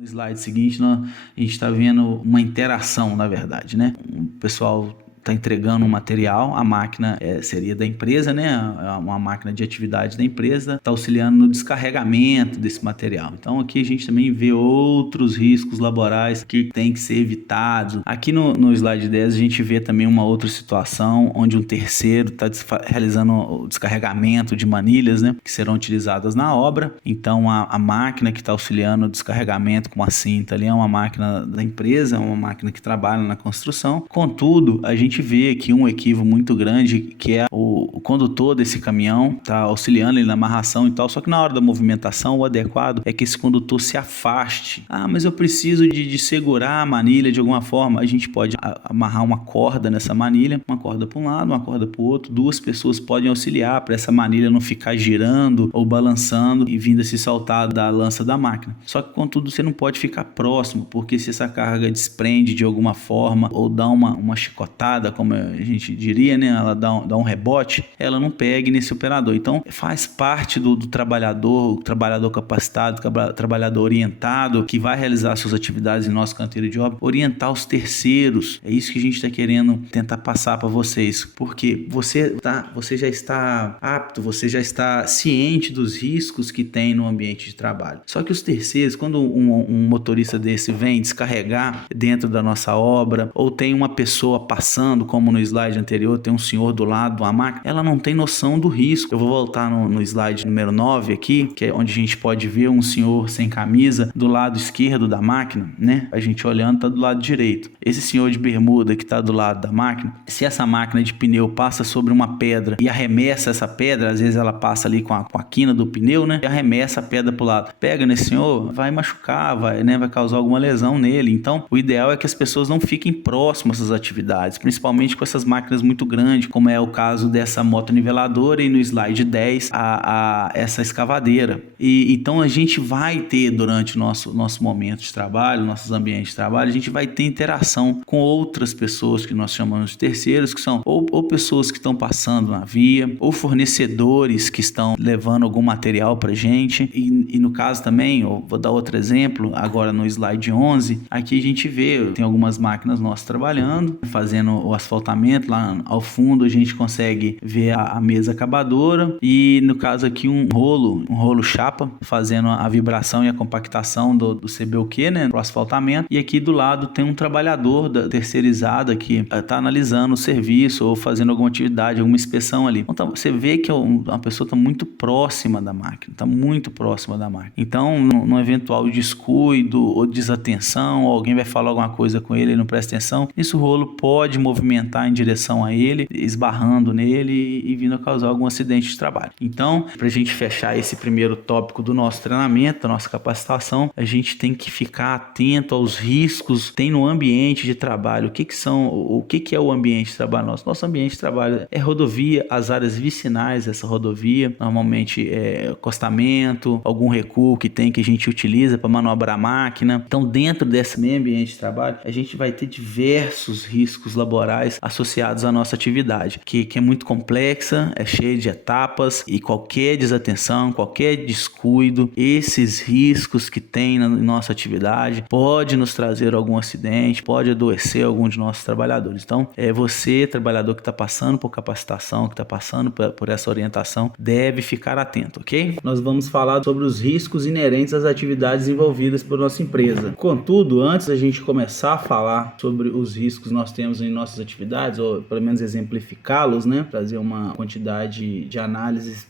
No slide seguinte, a gente está vendo uma interação, na verdade, né? O pessoal está entregando um material, a máquina seria da empresa, né? Uma máquina de atividade da empresa, está auxiliando no descarregamento desse material. Então aqui a gente também vê outros riscos laborais que tem que ser evitados. Aqui no slide 10 a gente vê também uma outra situação onde um terceiro está realizando o descarregamento de manilhas, né? Que serão utilizadas na obra. Então a máquina que está auxiliando o descarregamento com a cinta ali é uma máquina da empresa, é uma máquina que trabalha na construção. Contudo, a gente vê aqui um equívoco muito grande, que é o condutor desse caminhão está auxiliando ele na amarração e tal, só que na hora da movimentação o adequado é que esse condutor se afaste. Mas eu preciso de segurar a manilha de alguma forma. A gente pode amarrar uma corda nessa manilha, uma corda para um lado, uma corda para o outro. Duas pessoas podem auxiliar para essa manilha não ficar girando ou balançando e vindo a se soltar da lança da máquina. Só que contudo você não pode ficar próximo, porque se essa carga desprende de alguma forma ou dá uma chicotada, como a gente diria, né? Ela dá um rebote, ela não pegue nesse operador. Então faz parte do trabalhador, o trabalhador capacitado, trabalhador orientado, que vai realizar suas atividades em nosso canteiro de obra, orientar os terceiros. É isso que a gente está querendo tentar passar para vocês, porque você já está apto, você já está ciente dos riscos que tem no ambiente de trabalho. Só que os terceiros, quando um motorista desse vem descarregar dentro da nossa obra, ou tem uma pessoa passando, como no slide anterior, tem um senhor do lado de uma máquina, ela não tem noção do risco. Eu vou voltar no slide número 9 aqui, que é onde a gente pode ver um senhor sem camisa do lado esquerdo da máquina, né? A gente olhando está do lado direito. Esse senhor de bermuda que está do lado da máquina, se essa máquina de pneu passa sobre uma pedra e arremessa essa pedra, às vezes ela passa ali com a quina do pneu, né? E arremessa a pedra pro lado. Pega nesse senhor, vai machucar, vai causar alguma lesão nele. Então, o ideal é que as pessoas não fiquem próximas às atividades, principalmente com essas máquinas muito grandes, como é o caso dessa motoniveladora e no slide 10 essa escavadeira. Então a gente vai ter durante o nosso momento de trabalho, nossos ambientes de trabalho, a gente vai ter interação com outras pessoas que nós chamamos de terceiros, que são ou pessoas que estão passando na via, ou fornecedores que estão levando algum material para gente. E no caso também, eu vou dar outro exemplo, agora no slide 11, aqui a gente vê, tem algumas máquinas nossas trabalhando, fazendo o asfaltamento. Lá ao fundo a gente consegue ver a mesa acabadora e no caso aqui um rolo chapa fazendo a vibração e a compactação do CBUQ, né, pro asfaltamento. E aqui do lado tem um trabalhador terceirizado que está analisando o serviço ou fazendo alguma atividade, alguma inspeção ali. Então você vê que uma pessoa está muito próxima da máquina, Então num eventual descuido ou desatenção, ou alguém vai falar alguma coisa com ele e não presta atenção, esse rolo pode movimentar em direção a ele, esbarrando nele e vindo a causar algum acidente de trabalho. Então, para a gente fechar esse primeiro tópico do nosso treinamento, da nossa capacitação, a gente tem que ficar atento aos riscos que tem no ambiente de trabalho. O que é o ambiente de trabalho nosso? Nosso ambiente de trabalho é rodovia, as áreas vicinais dessa rodovia, normalmente acostamento, algum recuo que a gente utiliza para manobrar a máquina. Então, dentro desse meio ambiente de trabalho, a gente vai ter diversos riscos laborais associados à nossa atividade, que é muito complexa, é cheia de etapas, e qualquer desatenção, qualquer descuido, esses riscos que tem na nossa atividade pode nos trazer algum acidente, pode adoecer algum de nossos trabalhadores. Então, você, trabalhador que está passando por capacitação, que está passando por essa orientação, deve ficar atento, ok? Nós vamos falar sobre os riscos inerentes às atividades envolvidas por nossa empresa. Contudo, antes da gente começar a falar sobre os riscos que nós temos em nossas atividades, ou pelo menos exemplificá-los, né? Trazer uma quantidade de análises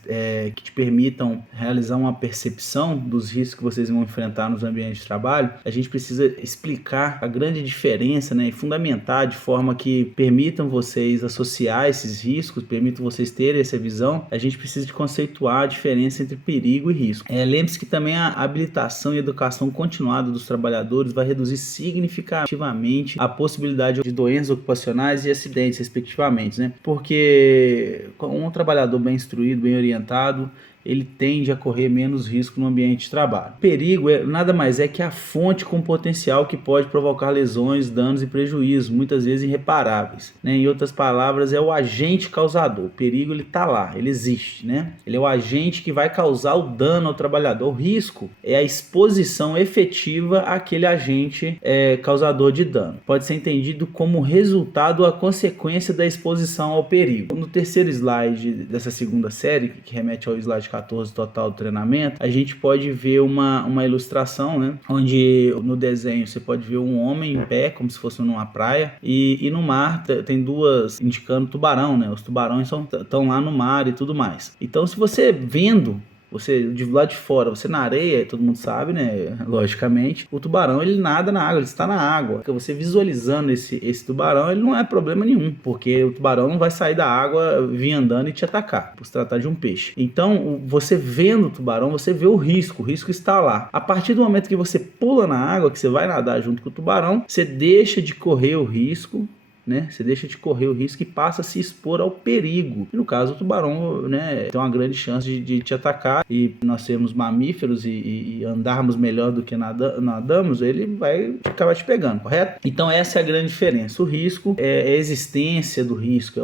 que te permitam realizar uma percepção dos riscos que vocês vão enfrentar nos ambientes de trabalho, a gente precisa explicar a grande diferença, né? E fundamentar de forma que permitam vocês associar esses riscos, permitam vocês terem essa visão. A gente precisa de conceituar a diferença entre perigo e risco. Lembre-se que também a habilitação e educação continuada dos trabalhadores vai reduzir significativamente a possibilidade de doenças ocupacionais e acidentes, respectivamente, né? Porque um trabalhador bem instruído, bem orientado, ele tende a correr menos risco no ambiente de trabalho. Perigo nada mais é que a fonte com potencial que pode provocar lesões, danos e prejuízos, muitas vezes irreparáveis, né? Em outras palavras, é o agente causador. O perigo, ele está lá, ele existe, né? Ele é o agente que vai causar o dano ao trabalhador. O risco é a exposição efetiva àquele agente causador de dano. Pode ser entendido como resultado ou a consequência da exposição ao perigo. No terceiro slide dessa segunda série, que remete ao slide 14 total do treinamento, a gente pode ver uma ilustração, né? Onde no desenho você pode ver um homem em pé, como se fosse numa praia, e no mar tem duas, indicando tubarão, né? Os tubarões estão lá no mar e tudo mais. Então, se você vendo, você de lá de fora, você na areia, todo mundo sabe, né? Logicamente, o tubarão, ele nada na água, ele está na água. Você visualizando esse tubarão, ele não é problema nenhum, porque o tubarão não vai sair da água, vir andando e te atacar, por se tratar de um peixe. Então, você vendo o tubarão, você vê o risco está lá. A partir do momento que você pula na água, que você vai nadar junto com o tubarão, você deixa de correr o risco, né? Você deixa de correr o risco e passa a se expor ao perigo. E no caso, o tubarão, né, tem uma grande chance de te atacar, e nós sermos mamíferos e andarmos melhor do que nadamos, ele vai acabar te pegando, correto? Então essa é a grande diferença. O risco é a existência do risco,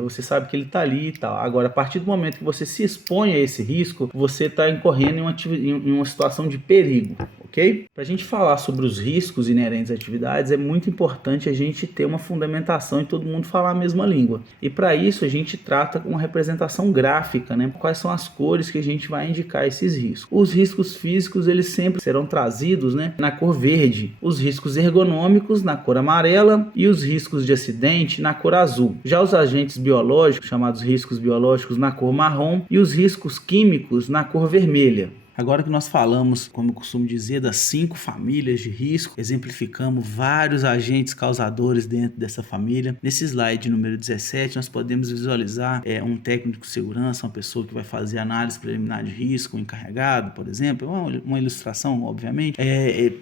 você sabe que ele está ali e tal. Agora, a partir do momento que você se expõe a esse risco, você está incorrendo em uma situação de perigo. Ok? Para a gente falar sobre os riscos inerentes às atividades, é muito importante a gente ter uma fundamentação e todo mundo falar a mesma língua. E para isso a gente trata com uma representação gráfica, né? Quais são as cores que a gente vai indicar esses riscos. Os riscos físicos, eles sempre serão trazidos, né, na cor verde. Os riscos ergonômicos na cor amarela e os riscos de acidente na cor azul. Já os agentes biológicos, chamados riscos biológicos, na cor marrom, e os riscos químicos na cor vermelha. Agora que nós falamos, como eu costumo dizer, das 5 famílias de risco, exemplificamos vários agentes causadores dentro dessa família. Nesse slide número 17, nós podemos visualizar um técnico de segurança, uma pessoa que vai fazer análise preliminar de risco, um encarregado, por exemplo, uma ilustração, obviamente,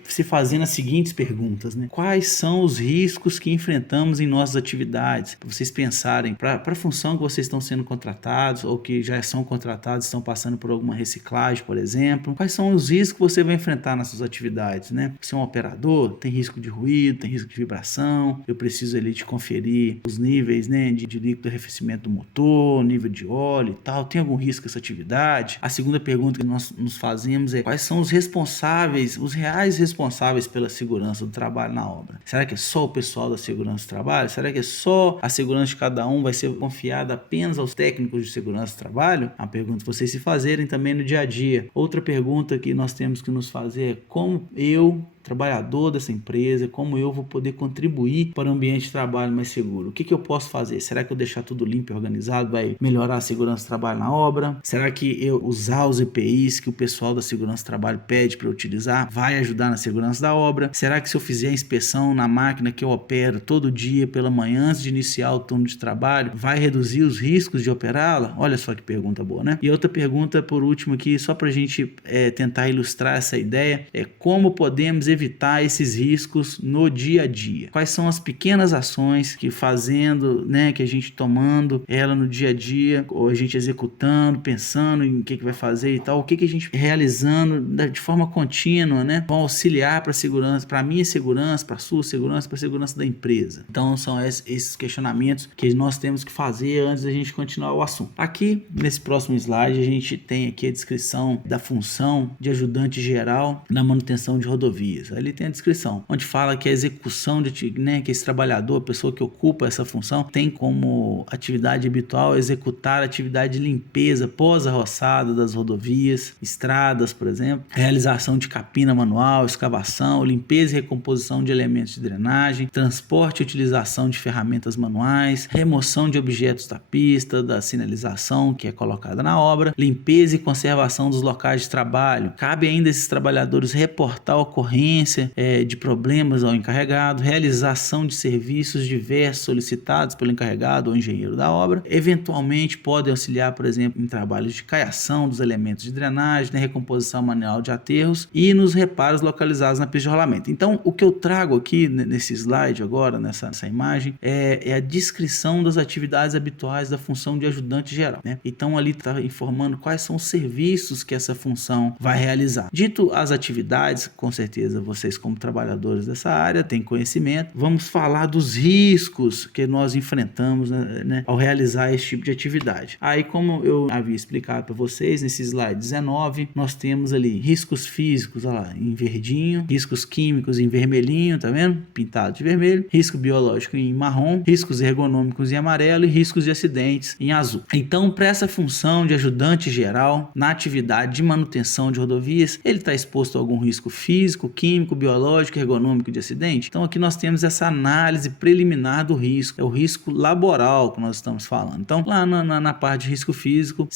se fazendo as seguintes perguntas, né? Quais são os riscos que enfrentamos em nossas atividades? Para vocês pensarem, para a função que vocês estão sendo contratados ou que já são contratados, estão passando por alguma reciclagem, por exemplo, quais são os riscos que você vai enfrentar nas suas atividades, né? Você é um operador, tem risco de ruído, tem risco de vibração, eu preciso ali te conferir os níveis, né, de líquido de arrefecimento do motor, nível de óleo e tal, tem algum risco essa atividade? A segunda pergunta que nós nos fazemos é: quais são os responsáveis, os reais responsáveis pela segurança do trabalho na obra? Será que é só o pessoal da segurança do trabalho? Será que é só a segurança de cada um vai ser confiada apenas aos técnicos de segurança do trabalho? A pergunta que vocês se fazerem também no dia a dia. Outra pergunta que nós temos que nos fazer é: como eu, trabalhador dessa empresa, como eu vou poder contribuir para um ambiente de trabalho mais seguro? O que eu posso fazer? Será que eu deixar tudo limpo e organizado vai melhorar a segurança do trabalho na obra? Será que eu usar os EPIs que o pessoal da segurança do trabalho pede para eu utilizar vai ajudar na segurança da obra? Será que se eu fizer a inspeção na máquina que eu opero todo dia pela manhã antes de iniciar o turno de trabalho, vai reduzir os riscos de operá-la? Olha só que pergunta boa, né? E outra pergunta por último aqui, só para a gente tentar ilustrar essa ideia, é como podemos evitar esses riscos no dia a dia. Quais são as pequenas ações que fazendo, né, que a gente tomando ela no dia a dia, ou a gente executando, pensando em o que vai fazer e tal, o que a gente realizando de forma contínua, né, vão auxiliar para a segurança, para a minha segurança, para a sua segurança, para a segurança da empresa. Então são esses questionamentos que nós temos que fazer antes da gente continuar o assunto. Aqui, nesse próximo slide, a gente tem aqui a descrição da função de ajudante geral na manutenção de rodovias. Ali tem a descrição, onde fala que a execução né, que esse trabalhador, a pessoa que ocupa essa função, tem como atividade habitual executar a atividade de limpeza pós-arroçada das rodovias, estradas, por exemplo, realização de capina manual, escavação, limpeza e recomposição de elementos de drenagem, transporte e utilização de ferramentas manuais, remoção de objetos da pista, da sinalização que é colocada na obra, limpeza e conservação dos locais de trabalho. Cabe ainda a esses trabalhadores reportar ocorrências ocorrência de problemas ao encarregado, realização de serviços diversos solicitados pelo encarregado ou engenheiro da obra. Eventualmente podem auxiliar, por exemplo, em trabalhos de caiação dos elementos de drenagem, na recomposição manual de aterros e nos reparos localizados na pista de rolamento. Então, o que eu trago aqui nesse slide agora, nessa imagem, é a descrição das atividades habituais da função de ajudante geral, né? Então, ali está informando quais são os serviços que essa função vai realizar. Dito as atividades, com certeza vocês, como trabalhadores dessa área, têm conhecimento. Vamos falar dos riscos que nós enfrentamos, né, ao realizar esse tipo de atividade. Aí, como eu havia explicado para vocês, nesse slide 19, nós temos ali riscos físicos, olha lá, em verdinho, riscos químicos em vermelhinho, tá vendo? Pintado de vermelho, risco biológico em marrom, riscos ergonômicos em amarelo e riscos de acidentes em azul. Então, para essa função de ajudante geral, na atividade de manutenção de rodovias, ele está exposto a algum risco físico, químico, biológico, ergonômico de acidente? Então, aqui nós temos essa análise preliminar do risco, é o risco laboral que nós estamos falando. Então, lá na parte de risco físico,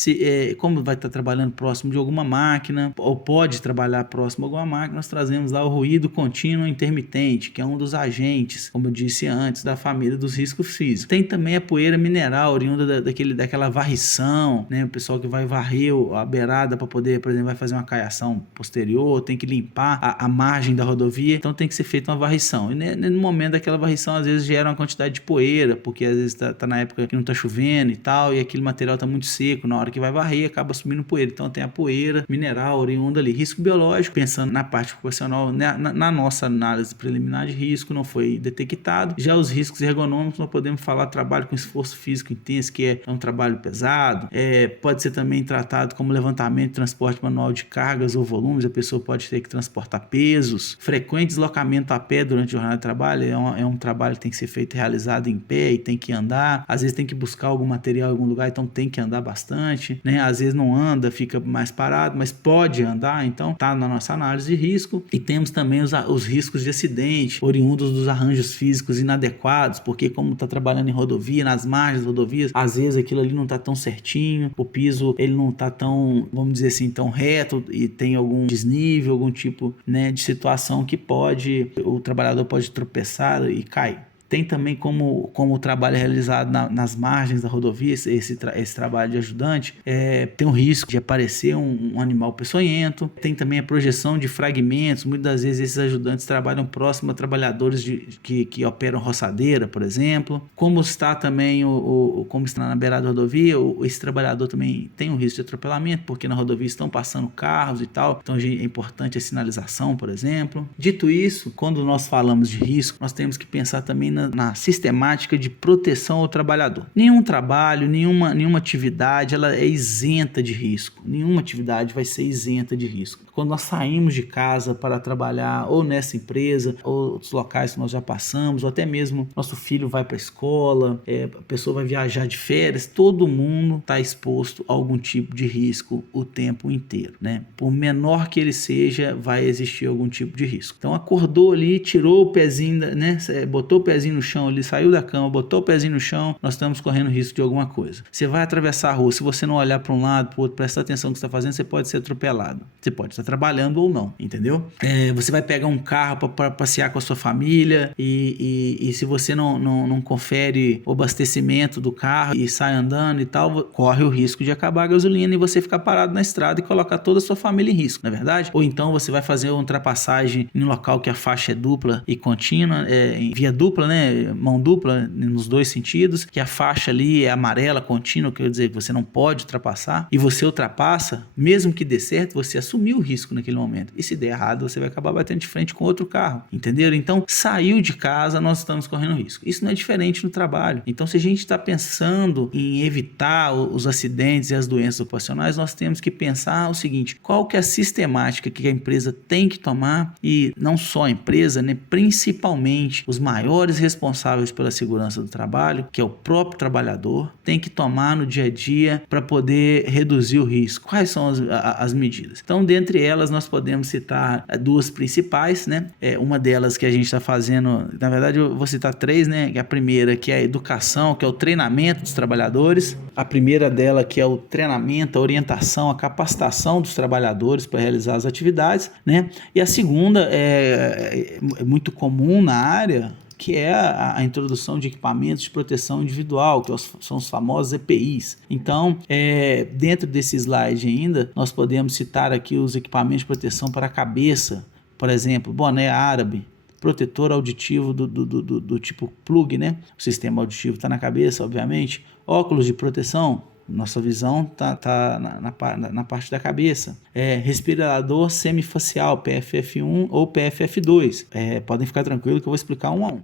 como vai estar trabalhando próximo de alguma máquina, ou pode trabalhar próximo de alguma máquina, nós trazemos lá o ruído contínuo intermitente, que é um dos agentes, como eu disse antes, da família dos riscos físicos. Tem também a poeira mineral, oriunda daquela varrição, né? O pessoal que vai varrer a beirada para poder, por exemplo, vai fazer uma caiação posterior, tem que limpar a margem da rodovia, então tem que ser feita uma varrição. E no momento daquela varrição, às vezes gera uma quantidade de poeira, porque às vezes tá na época que não tá chovendo e tal, e aquele material tá muito seco, na hora que vai varrer, acaba subindo poeira. Então tem a poeira mineral oriunda ali. Risco biológico, pensando na parte proporcional, na nossa análise preliminar de risco, não foi detectado. Já os riscos ergonômicos, nós podemos falar trabalho com esforço físico intenso, que é um trabalho pesado, pode ser também tratado como levantamento e transporte manual de cargas ou volumes, a pessoa pode ter que transportar pesos, frequente deslocamento a pé durante a jornada de trabalho, é um trabalho que tem que ser feito, realizado em pé e tem que andar, às vezes tem que buscar algum material em algum lugar, então tem que andar bastante, né? Às vezes não anda, fica mais parado, mas pode andar, então tá na nossa análise de risco. E temos também os riscos de acidente, oriundos dos arranjos físicos inadequados, porque como está trabalhando em rodovia, nas margens das rodovias, às vezes aquilo ali não está tão certinho, o piso ele não está tão, vamos dizer assim, tão reto e tem algum desnível, algum tipo, né, de situação que o trabalhador pode tropeçar e cair. Tem também como o trabalho é realizado nas margens da rodovia, esse trabalho de ajudante, tem o risco de aparecer um animal peçonhento, tem também a projeção de fragmentos, muitas das vezes esses ajudantes trabalham próximo a trabalhadores que operam roçadeira, por exemplo. Como está também, como está na beirada da rodovia, esse trabalhador também tem um risco de atropelamento, porque na rodovia estão passando carros e tal, então é importante a sinalização, por exemplo. Dito isso, quando nós falamos de risco, nós temos que pensar também na sistemática de proteção ao trabalhador. Nenhum trabalho, nenhuma atividade, ela é isenta de risco. Nenhuma atividade vai ser isenta de risco. Quando nós saímos de casa para trabalhar, ou nessa empresa, ou outros locais que nós já passamos, ou até mesmo nosso filho vai para a escola, a pessoa vai viajar de férias, todo mundo está exposto a algum tipo de risco o tempo inteiro, né? Por menor que ele seja, vai existir algum tipo de risco. Então acordou ali, tirou o pezinho, né? Botou o pezinho no chão ali, saiu da cama, botou o pezinho no chão, nós estamos correndo risco de alguma coisa. Você vai atravessar a rua, se você não olhar para um lado, para o outro, prestar atenção no que você está fazendo, você pode ser atropelado. Você pode estar trabalhando ou não, entendeu? Você vai pegar um carro para passear com a sua família e se você não confere o abastecimento do carro e sai andando e tal, corre o risco de acabar a gasolina e você ficar parado na estrada e colocar toda a sua família em risco, não é verdade? Ou então você vai fazer uma ultrapassagem em um local que a faixa é dupla e contínua, em via dupla, né? Mão dupla nos dois sentidos, que a faixa ali é amarela, contínua, quer dizer que você não pode ultrapassar, e você ultrapassa, mesmo que dê certo, você assumiu o risco naquele momento, e se der errado, você vai acabar batendo de frente com outro carro, entenderam? Então, saiu de casa, nós estamos correndo risco. Isso não é diferente no trabalho. Então, se a gente está pensando em evitar os acidentes e as doenças ocupacionais, nós temos que pensar o seguinte: qual que é a sistemática que a empresa tem que tomar, e não só a empresa, né? Principalmente os maiores responsáveis pela segurança do trabalho, que é o próprio trabalhador, tem que tomar no dia a dia para poder reduzir o risco. Quais são as medidas? Então, dentre elas nós podemos citar duas principais, né? Uma delas que a gente está fazendo, na verdade eu vou citar três, né? A primeira que é a educação, que é o treinamento dos trabalhadores. A primeira dela que é o treinamento, a orientação, a capacitação dos trabalhadores para realizar as atividades, né? E a segunda é muito comum na área, que é a introdução de equipamentos de proteção individual, que são os famosos EPIs. Então, dentro desse slide ainda, nós podemos citar aqui os equipamentos de proteção para a cabeça, por exemplo, boné árabe, protetor auditivo do tipo plug, né? O sistema auditivo está na cabeça, obviamente. Óculos de proteção, nossa visão tá na parte da cabeça. Respirador semifacial, PFF1 ou PFF2. Podem ficar tranquilos que eu vou explicar um a um.